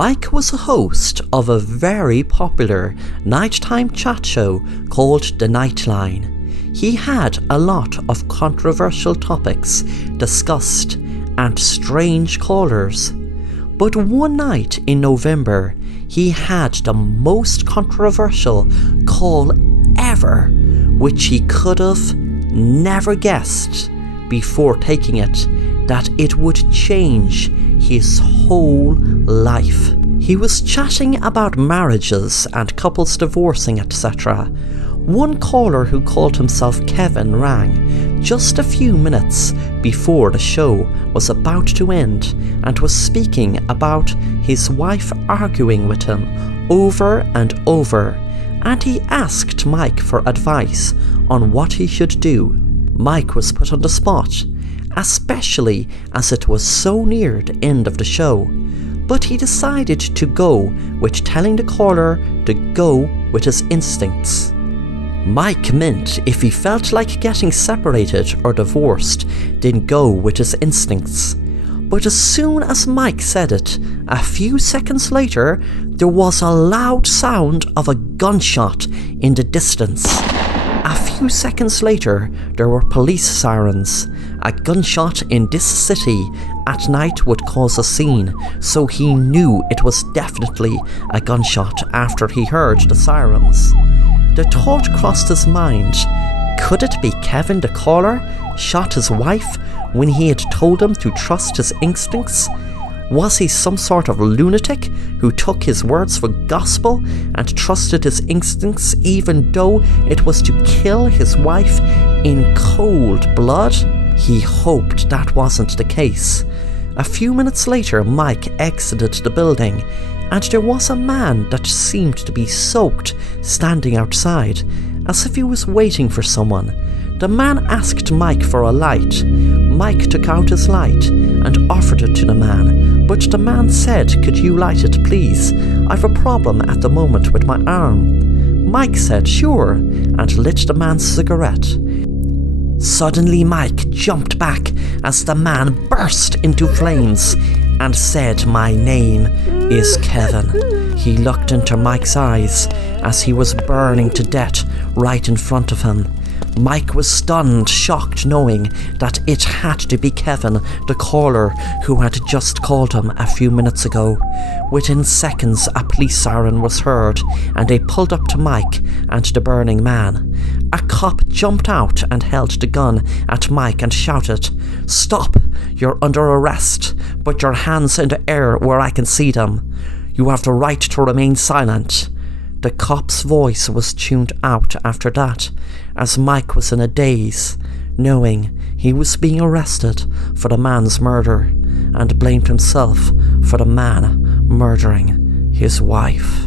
Mike was a host of a very popular nighttime chat show called The Nightline. He had a lot of controversial topics discussed and strange callers. But one night in November, he had the most controversial call ever, which he could have never guessed before taking it, that it would change his whole life. He was chatting about marriages and couples divorcing, etc. One caller who called himself Kevin rang just a few minutes before the show was about to end and was speaking about his wife arguing with him over and over, and he asked Mike for advice on what he should do. Mike was put on the spot, especially as it was so near the end of the show, but he decided to go with telling the caller to go with his instincts. Mike meant if he felt like getting separated or divorced, then go with his instincts. But as soon as Mike said it, a few seconds later, there was a loud sound of a gunshot in the distance. A few seconds later, there were police sirens. A gunshot in this city at night would cause a scene, so he knew it was definitely a gunshot after he heard the sirens. The thought crossed his mind, could it be Kevin the caller shot his wife when he had told him to trust his instincts? Was he some sort of lunatic who took his words for gospel and trusted his instincts even though it was to kill his wife in cold blood? He hoped that wasn't the case. A few minutes later, Mike exited the building, and there was a man that seemed to be soaked standing outside, as if he was waiting for someone. The man asked Mike for a light. Mike took out his light and offered it to the man, but the man said, "Could you light it, please? I've a problem at the moment with my arm." Mike said, "Sure," and lit the man's cigarette. Suddenly Mike jumped back as the man burst into flames and said, "My name is Kevin." He looked into Mike's eyes as he was burning to death right in front of him. Mike was stunned, shocked, knowing that it had to be Kevin, the caller who had just called him a few minutes ago. Within seconds, a police siren was heard, and they pulled up to Mike and the burning man. A cop jumped out and held the gun at Mike and shouted, "Stop! You're under arrest. Put your hands in the air where I can see them. You have the right to remain silent." The cop's voice was tuned out after that, as Mike was in a daze, knowing he was being arrested for the man's murder, and blamed himself for the man murdering his wife.